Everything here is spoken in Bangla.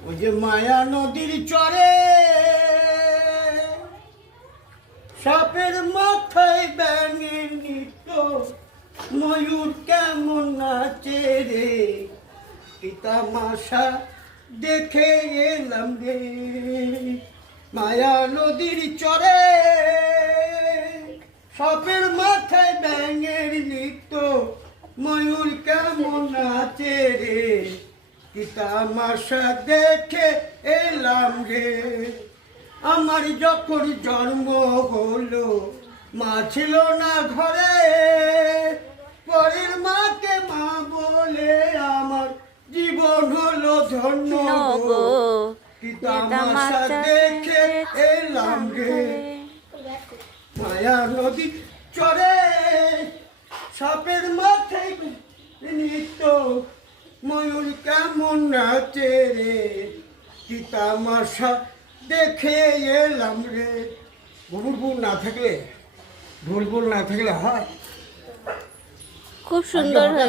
ওই যে মায়া নদীর চরে সাপের মাথায় ব্যাঙের নিত্য ময়ূর কেমন নাচে রে পিতামাশা দেখে এলাম রে মায়া নদীর চরে সাপের মাথায় ব্যাঙের নিত্য ময়ূর কেমন নাচে রে পিতামাশা দেখে এলাম রে আমার যখন জন্ম হলো মা ছিল না ঘরে পরের মাকে মা বলে আমার জীবন হলো ধন্য গো পিতামাশা দেখে এলাম রে মায়া নদী চরে সাপের মাথায় নিত্য ময়ূর কেমন নাচে রে পিতামাশা দেখে এলাম রে বুলবুল না থাকলে হয় খুব সুন্দর হয়।